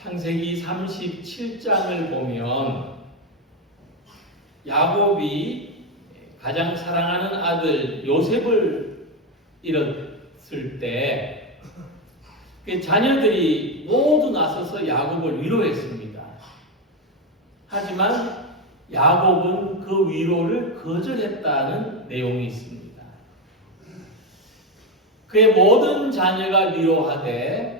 창세기 37장을 보면 야곱이 가장 사랑하는 아들 요셉을 잃었을 때 자녀들이 모두 나서서 야곱을 위로했습니다. 하지만 야곱은 그 위로를 거절했다는 내용이 있습니다. 그의 모든 자녀가 위로하되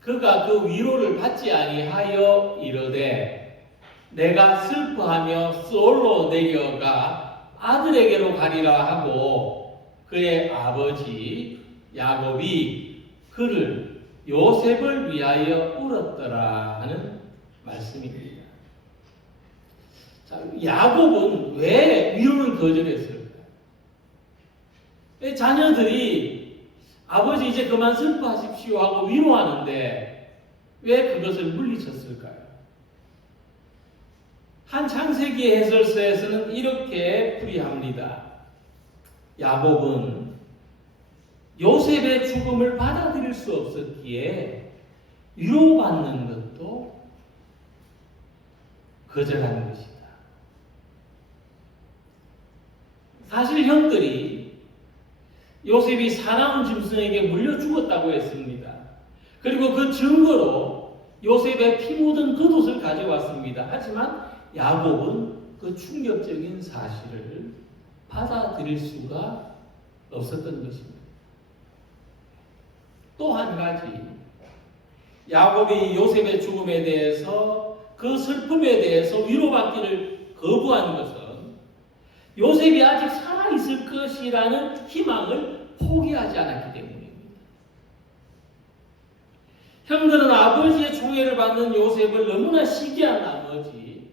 그가 그 위로를 받지 아니하여 이르되 내가 슬퍼하며 스올로 내려가 아들에게로 가리라 하고 그의 아버지 야곱이 그를 요셉을 위하여 울었더라 하는 말씀입니다. 자, 야곱은 왜 위로를 거절했을까요? 자녀들이 아버지 이제 그만 슬퍼하십시오 하고 위로하는데 왜 그것을 물리쳤을까요? 한 창세기 해설서에서는 이렇게 풀이합니다. 야곱은 요셉의 죽음을 받아들일 수 없었기에 위로받는 것도 거절하는 것이다. 사실 형들이 요셉이 사나운 짐승에게 물려 죽었다고 했습니다. 그리고 그 증거로 요셉의 피 묻은 겉옷을 가져왔습니다. 하지만 야곱은 그 충격적인 사실을 받아들일 수가 없었던 것입니다. 또 한 가지, 야곱이 요셉의 죽음에 대해서 그 슬픔에 대해서 위로받기를 거부한 것은 요셉이 아직 살아있을 것이라는 희망을 포기하지 않았기 때문입니다. 형들은 아버지의 총애를 받는 요셉을 너무나 시기한 나머지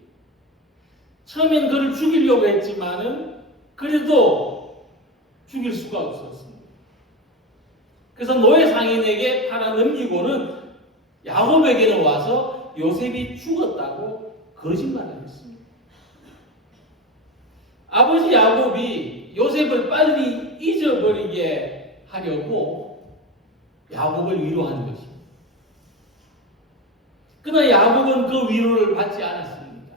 처음엔 그를 죽이려고 했지만은 그래도 죽일 수가 없었습니다. 그래서 노예 상인에게 팔아 넘기고는 야곱에게는 와서 요셉이 죽었다고 거짓말을 했습니다. 아버지 야곱이 요셉을 빨리 잊어버리게 하려고 야곱을 위로한 것입니다. 그러나 야곱은 그 위로를 받지 않았습니다.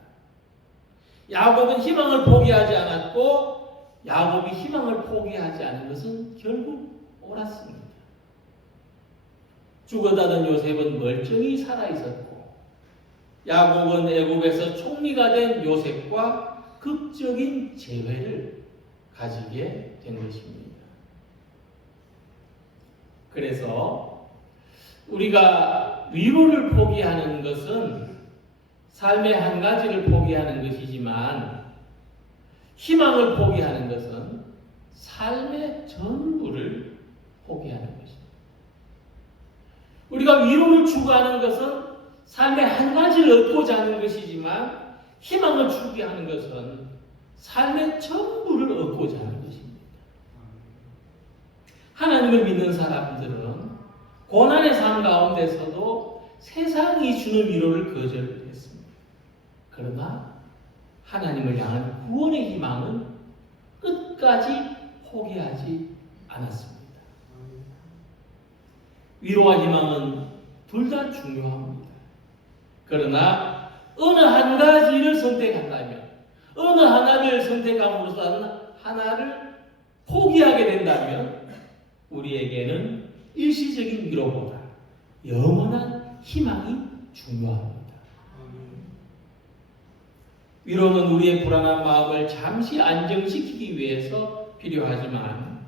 야곱은 희망을 포기하지 않았고 야곱이 희망을 포기하지 않은 것은 결국 옳았습니다. 죽어가던 요셉은 멀쩡히 살아있었고 야곱은 애굽에서 총리가 된 요셉과 극적인 재회를 가지게 된 것입니다. 그래서 우리가 위로를 포기하는 것은 삶의 한 가지를 포기하는 것이지만 희망을 포기하는 것은 삶의 전부를 포기하는 것입니다. 우리가 위로를 추구하는 것은 삶의 한 가지를 얻고자 하는 것이지만 희망을 추구하는 것은 삶의 전부를 얻고자 하는 것입니다. 하나님을 믿는 사람들은 고난의 삶 가운데서도 세상이 주는 위로를 거절했습니다. 그러나 하나님을 향한 구원의 희망은 끝까지 포기하지 않았습니다. 위로와 희망은 둘 다 중요합니다. 그러나 어느 한 가지를 선택한다면, 어느 하나를 선택함으로써 하나를 포기하게 된다면 우리에게는 일시적인 위로보다 영원한 희망이 중요합니다. 위로는 우리의 불안한 마음을 잠시 안정시키기 위해서 필요하지만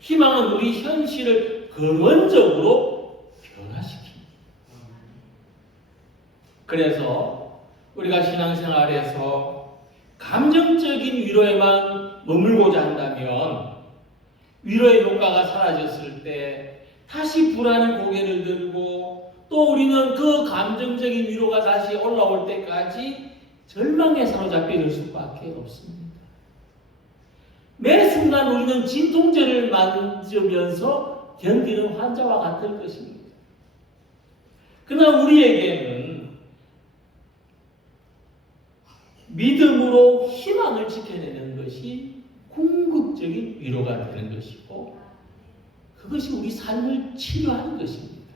희망은 우리 현실을 근원적으로 변화시킵니다. 그래서 우리가 신앙생활에서 감정적인 위로에만 머물고자 한다면 위로의 효과가 사라졌을 때 다시 불안한 고개를 들고 또 우리는 그 감정적인 위로가 다시 올라올 때까지 절망에 사로잡혀 있을 수밖에 없습니다. 매 순간 우리는 진통제를 맞으면서 견디는 환자와 같을 것입니다. 그러나 우리에게는 믿음으로 희망을 지켜내는 것이 궁극적인 위로가 되는 것이고 그것이 우리 삶을 치료하는 것입니다.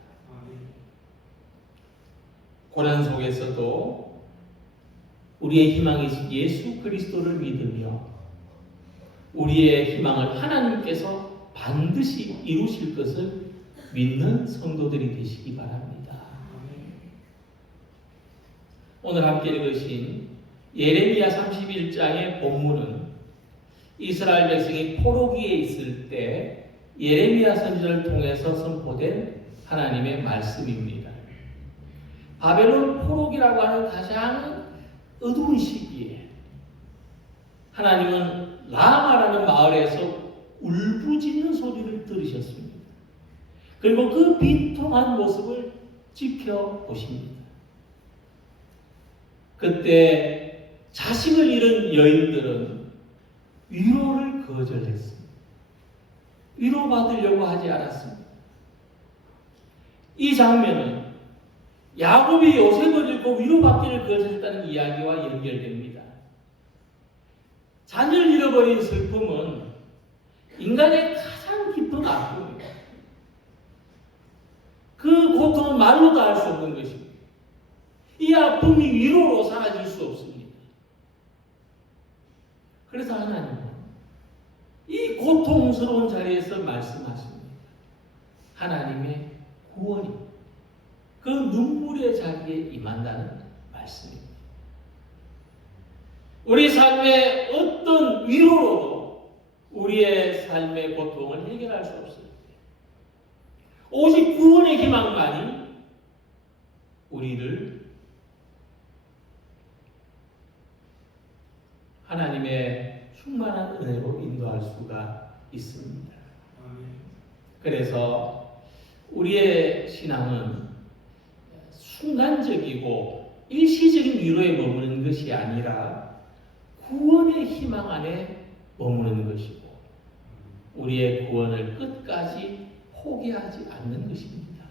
고난 속에서도 우리의 희망이 예수 그리스도를 믿으며 우리의 희망을 하나님께서 반드시 이루실 것을 믿는 성도들이 되시기 바랍니다. 오늘 함께 읽으신 예레미야 31장의 본문은 이스라엘 백성이 포로기에 있을 때 예레미야 선지자를 통해서 선포된 하나님의 말씀입니다. 바벨론 포로기라고 하는 가장 어두운 시기에 하나님은 라마라는 마을에서 울부짖는 소리를 들으셨습니다. 그리고 그 비통한 모습을 지켜보십니다. 그때 자식을 잃은 여인들은 위로를 거절했습니다. 위로받으려고 하지 않았습니다. 이 장면은 야곱이 요셉을 잃고 위로받기를 거절했다는 이야기와 연결됩니다. 자녀를 잃어버린 슬픔은 인간의 가장 깊은 아픔입니다. 그 고통은 말로도 알 수 없는 것입니다. 이 아픔이 위로로 사라질 수 없습니다. 그래서 하나님은 이 고통스러운 자리에서 말씀하십니다. 하나님의 구원이 그 눈물의 자리에 임한다는 말씀입니다. 우리 삶의 어떤 위로로도 우리의 삶의 고통을 해결할 수 없습니다. 오직 구원의 희망만이 우리를 하나님의 충만한 은혜로 인도할 수가 있습니다. 그래서 우리의 신앙은 순간적이고 일시적인 위로에 머무는 것이 아니라 구원의 희망 안에 머무는 것이고 우리의 구원을 끝까지 포기하지 않는 것입니다.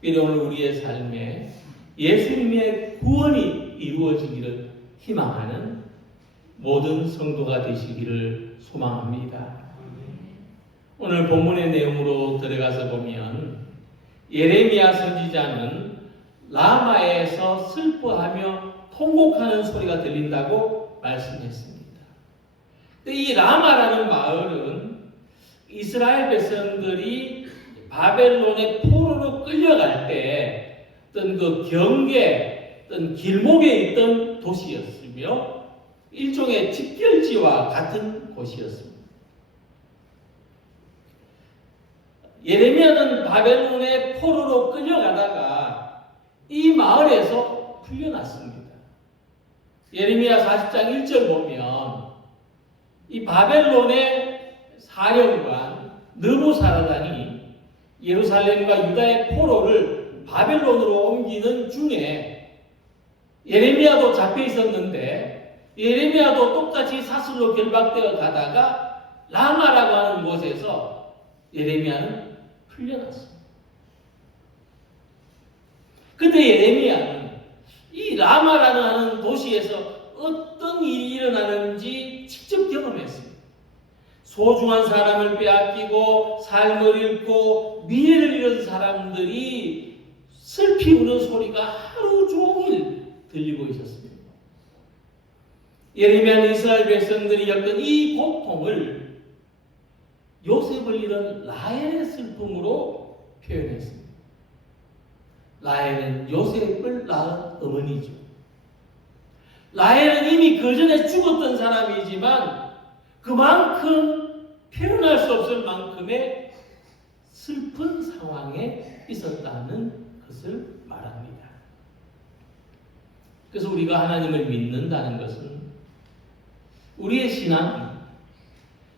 특별히 오늘 우리의 삶에 예수님의 구원이 이루어지기를 희망하는 모든 성도가 되시기를 소망합니다. 오늘 본문의 내용으로 들어가서 보면 예레미야 선지자는 라마에서 슬퍼하며 통곡하는 소리가 들린다고 말씀했습니다. 이 라마라는 마을은 이스라엘 백성들이 바벨론의 포로로 끌려갈 때 어떤 그 경계, 어떤 길목에 있던 도시였으며 일종의 집결지와 같은 곳이었습니다. 예레미야는 바벨론의 포로로 끌려가다가 이 마을에서 풀려났습니다. 예레미야 40장 1절 보면 이 바벨론의 사령관 느부사라단이 예루살렘과 유다의 포로를 바벨론으로 옮기는 중에 예레미야도 잡혀 있었는데 예레미야도 똑같이 사슬로 결박되어 가다가 라마라고 하는 곳에서 예레미야는 풀려났습니다. 그때 예레미야는 이 라마라고 하는 도시에서 어떤 일이 일어나는지 직접 경험했습니다. 소중한 사람을 빼앗기고 삶을 잃고 미래를 잃은 사람들이 슬피 우는 소리가 하루 종일 들리고 있었습니다. 예레미야는 이스라엘 백성들이 겪은 이 고통을 요셉을 잃은 라헬의 슬픔으로 표현했습니다. 라헬은 요셉을 낳은 어머니죠. 라헬은 이미 그 전에 죽었던 사람이지만 그만큼 표현할 수 없을 만큼의 슬픈 상황에 있었다는 것을 말합니다. 그래서 우리가 하나님을 믿는다는 것은 우리의 신앙,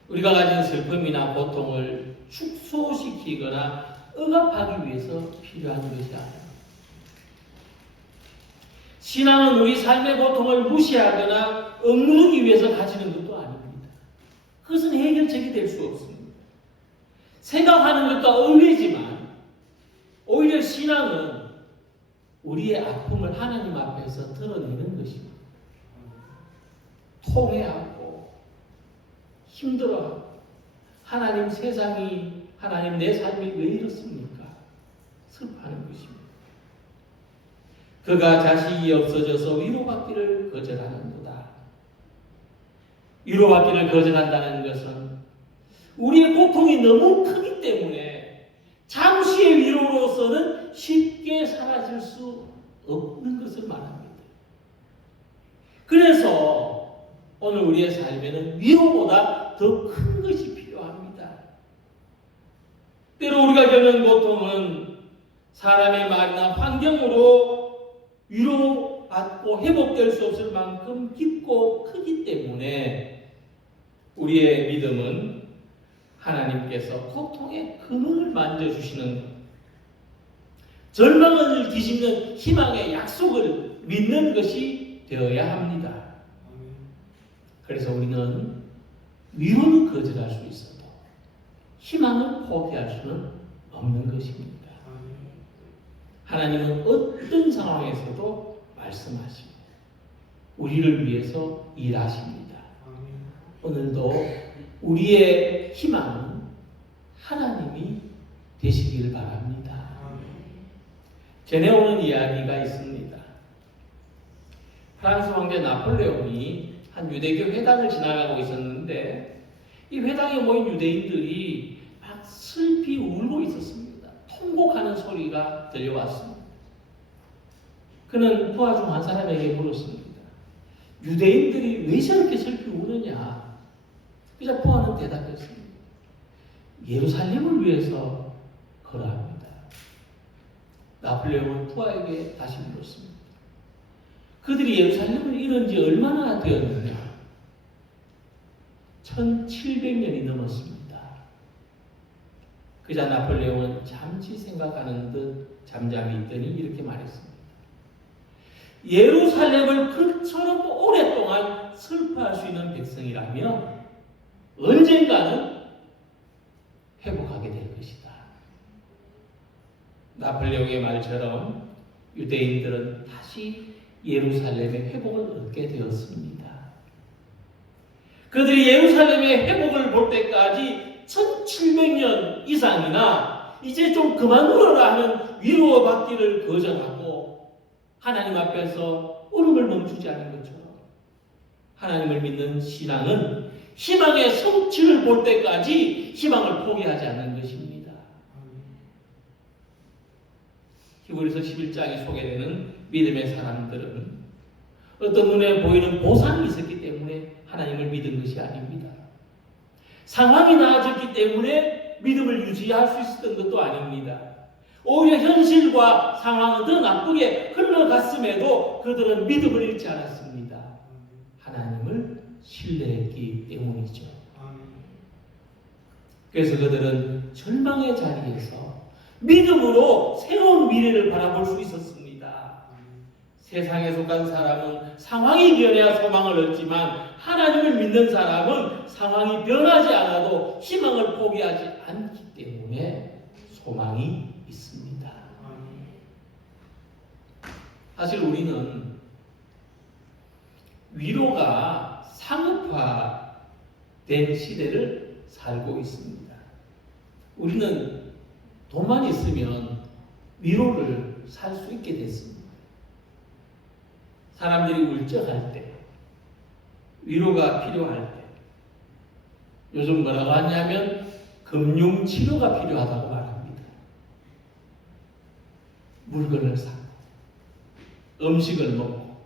우리가 가진 슬픔이나 고통을 축소시키거나 억압하기 위해서 필요한 것이 아닙니다. 신앙은 우리 삶의 고통을 무시하거나 억누르기 위해서 가지는 것도 아닙니다. 그것은 해결책이 될 수 없습니다. 생각하는 것과 의외지만 오히려 신앙은 우리의 아픔을 하나님 앞에서 드러내는 것입니다. 통회하고 힘들어하고 하나님 세상이 하나님 내 삶이 왜 이렇습니까? 슬퍼하는 것입니다. 그가 자식이 없어져서 위로받기를 거절하는도다. 위로받기를 거절한다는 것은 우리의 고통이 너무 크기 때문에 잠시의 위로로서는 쉽게 사라질 수 없는 것을 말합니다. 그래서 오늘 우리의 삶에는 위로보다 더 큰 것이 필요합니다. 때로 우리가 겪는 고통은 사람의 말이나 환경으로 위로받고 회복될 수 없을 만큼 깊고 크기 때문에 우리의 믿음은 하나님께서 고통의 근원을 만져주시는 것, 절망을 뒤집는 희망의 약속을 믿는 것이 되어야 합니다. 그래서 우리는 위로는 거절할 수 있어도 희망을 포기할 수는 없는 것입니다. 하나님은 어떤 상황에서도 말씀하십니다. 우리를 위해서 일하십니다. 오늘도 우리의 희망은 하나님이 되시길 바랍니다. 전해오는 이야기가 있습니다. 프랑스 황제 나폴레옹이 한 유대교 회당을 지나가고 있었는데 이 회당에 모인 유대인들이 막 슬피 울고 있었습니다. 통곡하는 소리가 들려왔습니다. 그는 부하 중 한 사람에게 물었습니다. 유대인들이 왜 저렇게 슬피 우느냐? 그래서 부하는 대답했습니다. 예루살렘을 위해서 그러합니다. 나폴레옹은 부하에게 다시 물었습니다. 그들이 예루살렘을 잃은 지 얼마나 되었느냐? 1700년이 넘었습니다. 그자 나폴레옹은 잠시 생각하는 듯 잠잠히 있더니 이렇게 말했습니다. 예루살렘을 그처럼 오랫동안 슬퍼할 수 있는 백성이라면 언젠가는 회복하게 될 것이다. 나폴레옹의 말처럼 유대인들은 다시 예루살렘의 회복을 얻게 되었습니다. 그들이 예루살렘의 회복을 볼 때까지 1700년 이상이나 이제 좀 그만 울어라 하는 위로받기를 거절하고 하나님 앞에서 울음을 멈추지 않은 것처럼 하나님을 믿는 신앙은 희망의 성취를 볼 때까지 희망을 포기하지 않는 것입니다. 히브리서 11장에 소개되는 믿음의 사람들은 어떤 눈에 보이는 보상이 있었기 때문에 하나님을 믿은 것이 아닙니다. 상황이 나아졌기 때문에 믿음을 유지할 수 있었던 것도 아닙니다. 오히려 현실과 상황은 더 나쁘게 흘러갔음에도 그들은 믿음을 잃지 않았습니다. 하나님을 신뢰했기 때문이죠. 그래서 그들은 절망의 자리에서 믿음으로 새로운 미래를 바라볼 수 있었습니다. 세상에 속한 사람은 상황이 변해야 소망을 얻지만 하나님을 믿는 사람은 상황이 변하지 않아도 희망을 포기하지 않기 때문에 소망이 있습니다. 사실 우리는 위로가 상업화된 시대를 살고 있습니다. 우리는 돈만 있으면 위로를 살 수 있게 됐습니다. 사람들이 울적할 때, 위로가 필요할 때, 요즘 뭐라고 하냐면 금융치료가 필요하다고 말합니다. 물건을 사고, 음식을 먹고,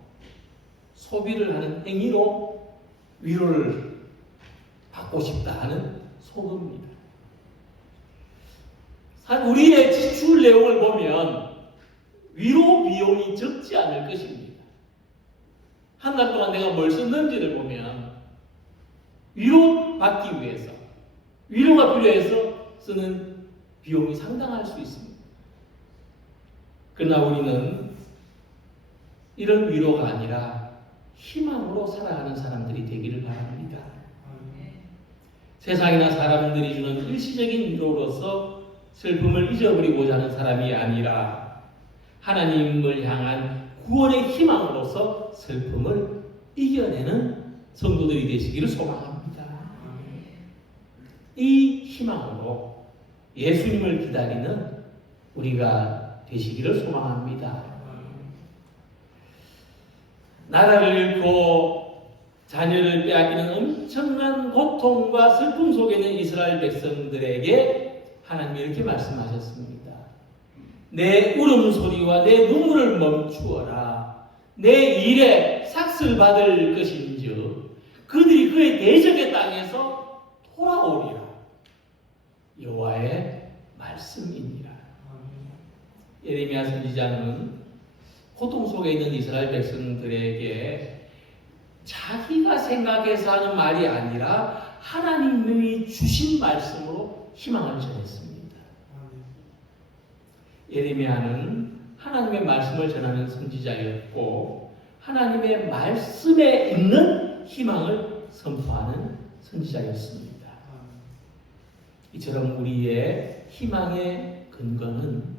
소비를 하는 행위로 위로를 받고 싶다 하는 소금입니다. 우리의 지출 내용을 보면 위로 비용이 적지 않을 것입니다. 한 달 동안 내가 뭘 썼는지를 보면 위로받기 위해서, 위로가 필요해서 쓰는 비용이 상당할 수 있습니다. 그러나 우리는 이런 위로가 아니라 희망으로 살아가는 사람들이 되기를 바랍니다. 세상이나 사람들이 주는 일시적인 위로로서 슬픔을 잊어버리고자 하는 사람이 아니라 하나님을 향한 구원의 희망으로서 슬픔을 이겨내는 성도들이 되시기를 소망합니다. 이 희망으로 예수님을 기다리는 우리가 되시기를 소망합니다. 나라를 잃고 자녀를 빼앗기는 엄청난 고통과 슬픔 속에 있는 이스라엘 백성들에게 하나님이 이렇게 말씀하셨습니다. 내 울음소리와 내 눈물을 멈추어라. 내 일에 삭슬 받을 것인즉 그들이 그의 대적의 땅에서 돌아오리라. 여호와의 말씀이니라. 예레미야 선지자는 고통 속에 있는 이스라엘 백성들에게 자기가 생각해서 하는 말이 아니라 하나님이 주신 말씀으로 희망을 전했습니다. 예레미야는 하나님의 말씀을 전하는 선지자였고 하나님의 말씀에 있는 희망을 선포하는 선지자였습니다. 이처럼 우리의 희망의 근거는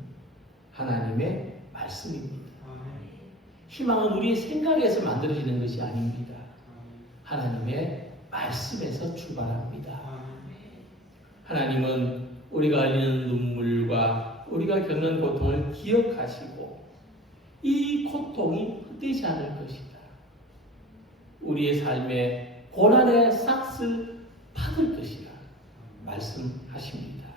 하나님의 말씀입니다. 희망은 우리의 생각에서 만들어지는 것이 아닙니다. 하나님의 말씀에서 출발합니다. 하나님은 우리가 흘리는 눈물과 우리가 겪는 고통을 기억하시고 이 고통이 헛되지 않을 것이다. 우리의 삶에 고난의 삭슬 받을 것이라 말씀하십니다.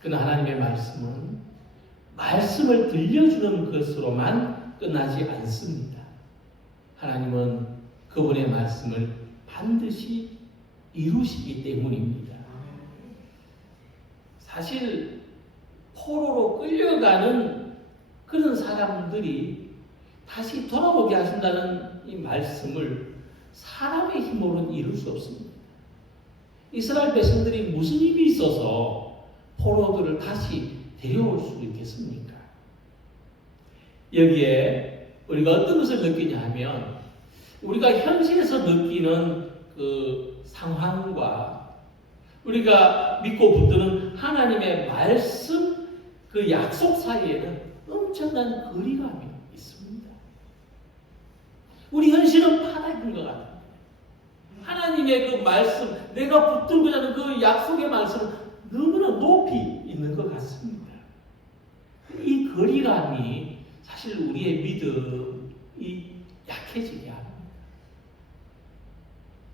그러나 하나님의 말씀은 말씀을 들려주는 것으로만 끝나지 않습니다. 하나님은 그분의 말씀을 반드시 이루시기 때문입니다. 사실 포로로 끌려가는 그런 사람들이 다시 돌아오게 하신다는 이 말씀을 사람의 힘으로는 이룰 수 없습니다. 이스라엘 백성들이 무슨 힘이 있어서 포로들을 다시 데려올 수 있겠습니까? 여기에 우리가 어떤 것을 느끼냐 하면 우리가 현실에서 느끼는 그 상황과 우리가 믿고 붙드는 하나님의 말씀 그 약속 사이에는 엄청난 거리감이 있습니다. 우리 현실은 바닥인 것 같아요. 하나님의 그 말씀, 내가 붙들고자 하는 그 약속의 말씀은 너무나 높이 있는 것 같습니다. 이 거리감이 사실 우리의 믿음이 약해지게 합니다.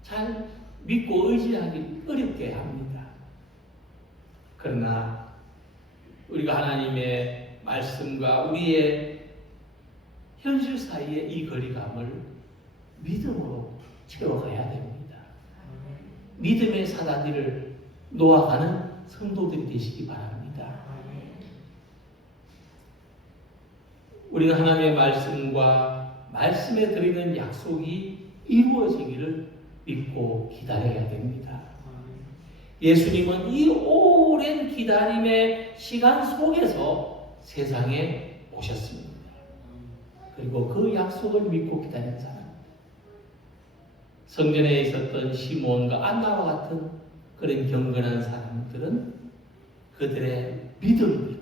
잘 믿고 의지하기 어렵게 합니다. 그러나 우리가 하나님의 말씀과 우리의 현실 사이의 이 거리감을 믿음으로 채워가야 됩니다. 믿음의 사다리를 놓아가는 성도들이 되시기 바랍니다. 우리는 하나님의 말씀과 말씀에 드리는 약속이 이루어지기를 믿고 기다려야 됩니다. 예수님은 이 오랜 기다림의 시간 속에서 세상에 오셨습니다. 그리고 그 약속을 믿고 기다린 사람, 성전에 있었던 시몬과 안나와 같은 그런 경건한 사람들은 그들의 믿음으로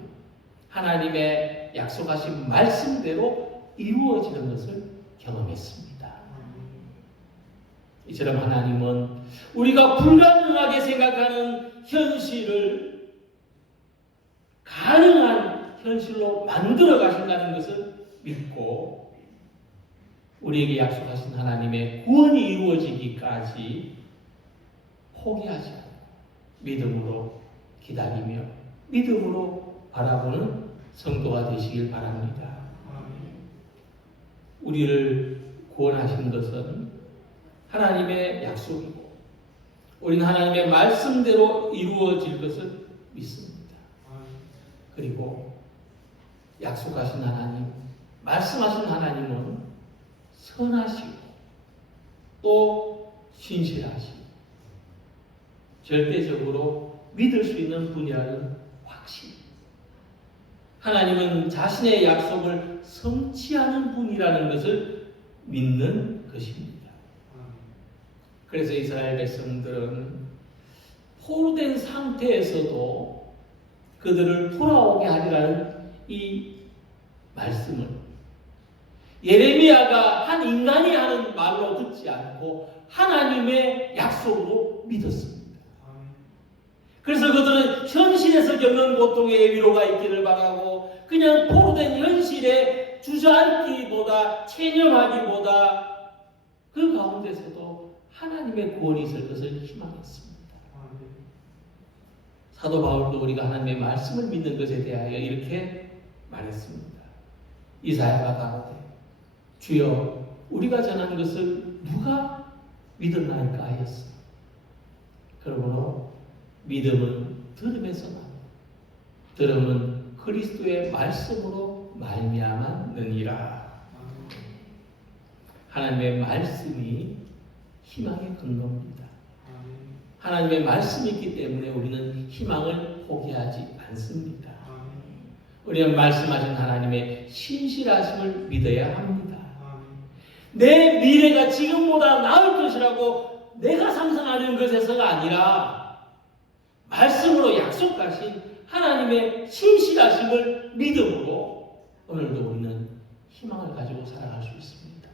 하나님의 약속하신 말씀대로 이루어지는 것을 경험했습니다. 이처럼 하나님은 우리가 불가능하게 생각하는 현실을 가능한 현실로 만들어 가신다는 것을 믿고 우리에게 약속하신 하나님의 구원이 이루어지기까지 포기하지 않고 믿음으로 기다리며 믿음으로 바라보는 성도가 되시길 바랍니다. 우리를 구원하신 것은 하나님의 약속이고 우리는 하나님의 말씀대로 이루어질 것을 믿습니다. 그리고 약속하신 하나님, 말씀하신 하나님은 선하시고 또 신실하시고 절대적으로 믿을 수 있는 분이라는 확신. 하나님은 자신의 약속을 성취하는 분이라는 것을 믿는 것입니다. 그래서 이스라엘 백성들은 포로된 상태에서도 그들을 돌아오게 하리라는 이 말씀을 예레미야가 한 인간이 하는 말로 듣지 않고 하나님의 약속으로 믿었습니다. 그래서 그들은 현실에서 겪는 고통의 위로가 있기를 바라고 그냥 포로된 현실에 주저앉기보다 체념하기보다 그 가운데서도 하나님의 구원이 있을 것을 희망했습니다. 사도 바울도 우리가 하나님의 말씀을 믿는 것에 대하여 이렇게 말했습니다. 이사야가 가로되 주여 우리가 전한 것을 누가 믿었나이까 하였어. 그러므로 믿음은 들음에서 나고 들음은 그리스도의 말씀으로 말미암았느니라. 하나님의 말씀이 희망의 근거입니다. 하나님의 말씀이 있기 때문에 우리는 희망을 포기하지 않습니다. 우리는 말씀하신 하나님의 신실하심을 믿어야 합니다. 내 미래가 지금보다 나을 것이라고 내가 상상하는 것에서가 아니라 말씀으로 약속하신 하나님의 신실하심을 믿음으로 오늘도 우리는 희망을 가지고 살아갈 수 있습니다.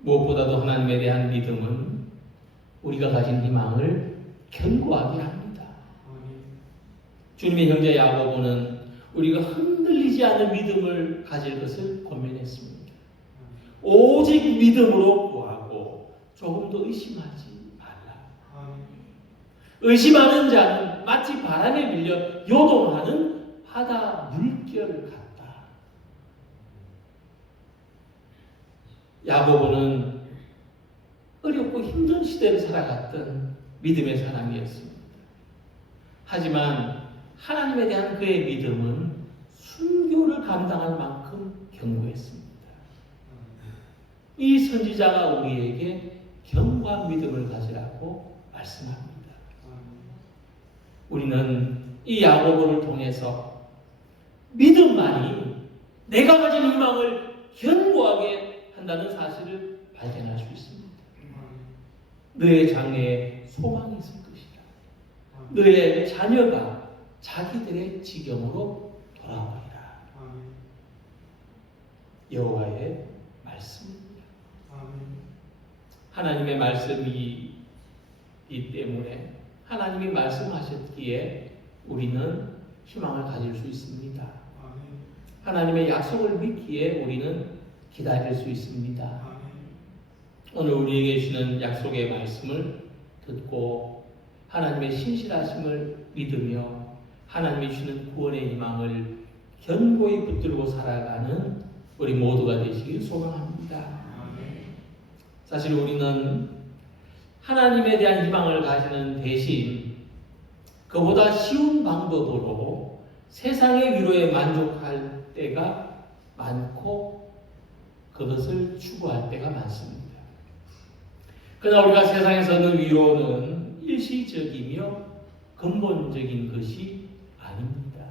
무엇보다도 하나님에 대한 믿음은 우리가 가진 희망을 견고하게 합니다. 주님의 형제 야고보는 우리가 흔들리지 않는 믿음을 가질 것을 권면했습니다. 오직 믿음으로 구하고 조금도 의심하지 말라. 의심하는 자는 마치 바람에 밀려 요동하는 바다 물결 같다. 야고보는 어렵고 힘든 시대를 살아갔던 믿음의 사람이었습니다. 하지만 하나님에 대한 그의 믿음은 순교를 감당할 만큼 견고했습니다. 이 선지자가 우리에게 견고한 믿음을 가지라고 말씀합니다. 우리는 이 야고보를 통해서 믿음만이 내가 가진 희망을 견고하게 한다는 사실을 발견할 수 있습니다. 너의 장래에 소망이 있을 것이다. 너의 자녀가 자기들의 지경으로 돌아오리라. 여호와의 말씀입니다. 하나님의 말씀이 이 때문에 하나님이 말씀하셨기에 우리는 희망을 가질 수 있습니다. 하나님의 약속을 믿기에 우리는 기다릴 수 있습니다. 오늘 우리에게 주시는 약속의 말씀을 듣고 하나님의 신실하심을 믿으며 하나님이 주시는 구원의 희망을 견고히 붙들고 살아가는 우리 모두가 되시길 소망합니다. 사실 우리는 하나님에 대한 희망을 가지는 대신 그보다 쉬운 방법으로 세상의 위로에 만족할 때가 많고 그것을 추구할 때가 많습니다. 그러나 우리가 세상에서 얻는 위로는 일시적이며 근본적인 것이 아닙니다.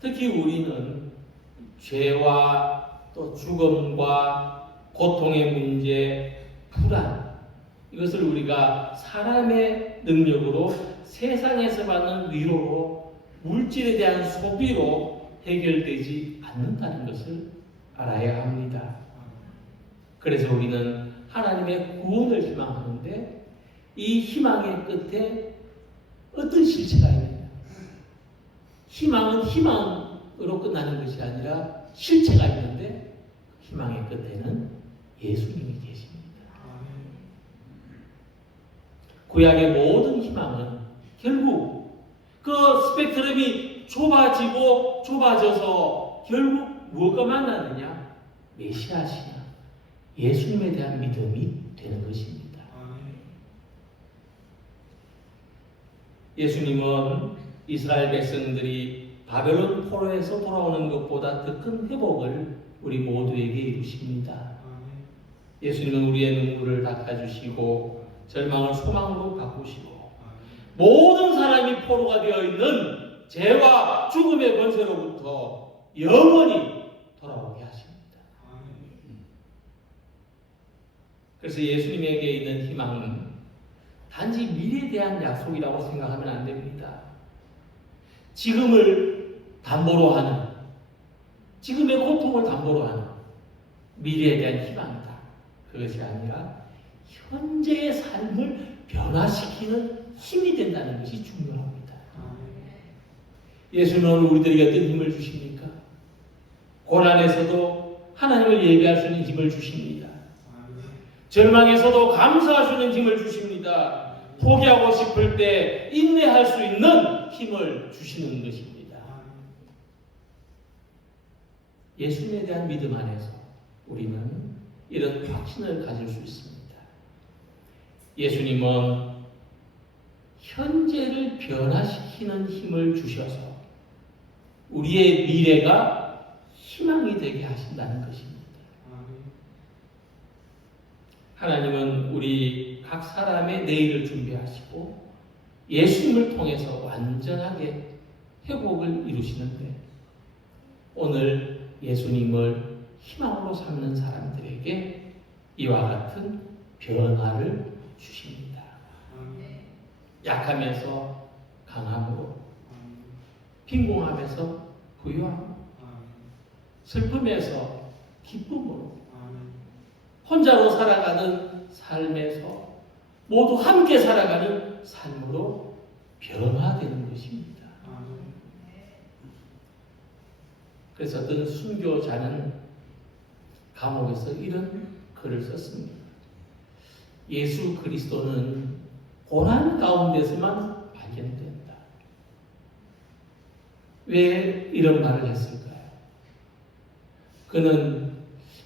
특히 우리는 죄와 또 죽음과 고통의 문제, 불안, 이것을 우리가 사람의 능력으로 세상에서 받는 위로로 물질에 대한 소비로 해결되지 않는다는 것을 알아야 합니다. 그래서 우리는 하나님의 구원을 희망하는데 이 희망의 끝에 어떤 실체가 있느냐? 희망은 희망으로 끝나는 것이 아니라 실체가 있는데 희망의 끝에는 예수님이 계십니다. 구약의 모든 희망은 결국 그 스펙트럼이 좁아지고 좁아져서 결국 무엇과 만나느냐? 메시아시아, 예수님에 대한 믿음이 되는 것입니다. 예수님은 이스라엘 백성들이 바벨론 포로에서 돌아오는 것보다 더 큰 회복을 우리 모두에게 이루십니다. 예수님은 우리의 눈물을 닦아주시고 절망을 소망으로 바꾸시고 모든 사람이 포로가 되어 있는 죄와 죽음의 권세로부터 영원히 돌아오게 하십니다. 그래서 예수님에게 있는 희망은 단지 미래에 대한 약속이라고 생각하면 안 됩니다. 지금을 담보로 하는, 지금의 고통을 담보로 하는 미래에 대한 희망이다. 그것이 아니라 현재의 삶을 변화시키는 힘이 된다는 것이 중요합니다. 예수님은 우리들에게 어떤 힘을 주십니까? 고난에서도 하나님을 예배할 수 있는 힘을 주십니다. 절망에서도 감사할 수 있는 힘을 주십니다. 포기하고 싶을 때 인내할 수 있는 힘을 주시는 것입니다. 예수님에 대한 믿음 안에서 우리는 이런 확신을 가질 수 있습니다. 예수님은 현재를 변화시키는 힘을 주셔서 우리의 미래가 희망이 되게 하신다는 것입니다. 하나님은 우리 각 사람의 내일을 준비하시고 예수님을 통해서 완전하게 회복을 이루시는데 오늘 예수님을 희망으로 삼는 사람들에게 이와 같은 변화를 주십니다. 약하면서 강함으로, 빈궁함에서 부유함, 슬픔에서 기쁨으로, 혼자로 살아가는 삶에서 모두 함께 살아가는 삶으로 변화되는 것입니다. 그래서 어떤 순교자는 감옥에서 이런 글을 썼습니다. 예수 그리스도는 고난 가운데서만 발견된다. 왜 이런 말을 했을까요? 그는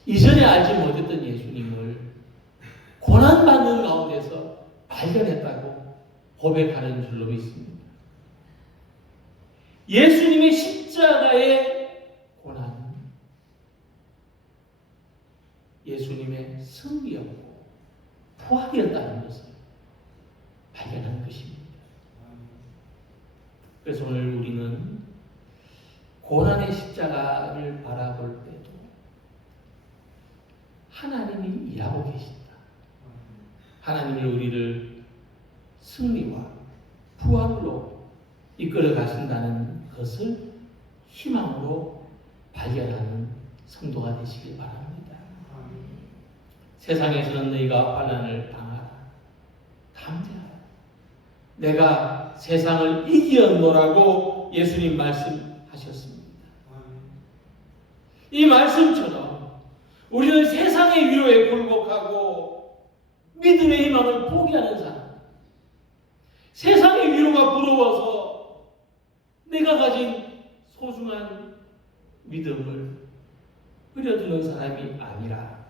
이전에 알지 못했던 예수님을 고난받는 가운데서 발견했다고 고백하는 줄로 믿습니다. 예수님의 십자가의 고난, 예수님의 승리였고 부활이었다는 것을 발견한 것입니다. 그래서 오늘 우리는 고난의 십자가를 바라볼 때도 하나님이 일하고 계신다. 하나님이 우리를 승리와 부활로 이끌어 가신다는 것을 희망으로 발견하는 성도가 되시길 바랍니다. 세상에서는 너희가 환난을 당하라. 담대하라. 내가 세상을 이기었노라고 예수님 말씀하셨습니다. 이 말씀처럼 우리는 세상의 위로에 굴복하고 믿음의 희망을 포기하는 사람, 세상의 위로가 부러워서 내가 가진 소중한 믿음을 흐려두는 사람이 아니라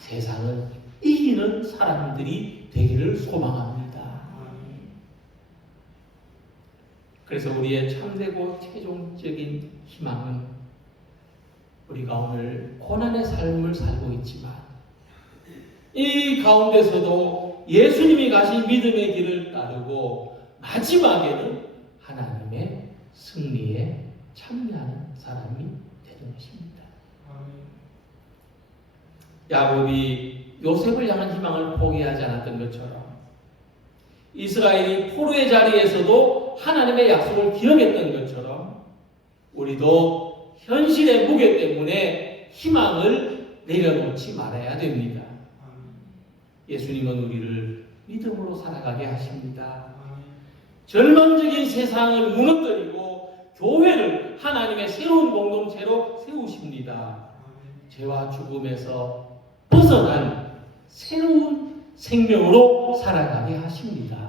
세상을 이기는 사람들이 되기를 소망합니다. 그래서 우리의 참되고 최종적인 희망은 우리가 오늘 고난의 삶을 살고 있지만 이 가운데서도 예수님이 가신 믿음의 길을 따르고 마지막에는 하나님의 승리에 참여하는 사람이 되는 것입니다. 야곱이 요셉을 향한 희망을 포기하지 않았던 것처럼 이스라엘이 포로의 자리에서도 하나님의 약속을 기억했던 것처럼 우리도 현실의 무게 때문에 희망을 내려놓지 말아야 됩니다. 예수님은 우리를 믿음으로 살아가게 하십니다. 절망적인 세상을 무너뜨리고 교회를 하나님의 새로운 공동체로 세우십니다. 죄와 죽음에서 벗어난 새로운 생명으로 살아가게 하십니다.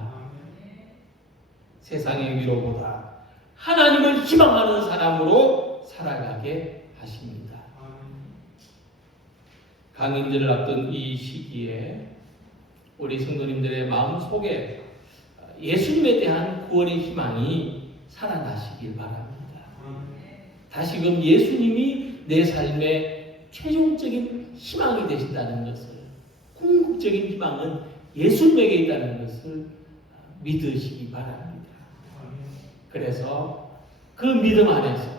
세상의 위로보다 하나님을 희망하는 사람으로 살아가게 하십니다. 강인절을 앞둔 이 시기에 우리 성도님들의 마음 속에 예수님에 대한 구원의 희망이 살아나시길 바랍니다. 다시금 예수님이 내 삶의 최종적인 희망이 되신다는 것을, 궁극적인 희망은 예수님에게 있다는 것을 믿으시기 바랍니다. 그래서 그 믿음 안에서,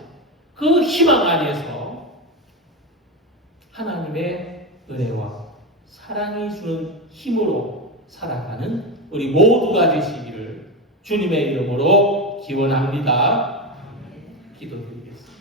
그 희망 안에서 하나님의 은혜와 사랑이 주는 힘으로 살아가는 우리 모두가 되시기를 주님의 이름으로 기원합니다. 기도드리겠습니다.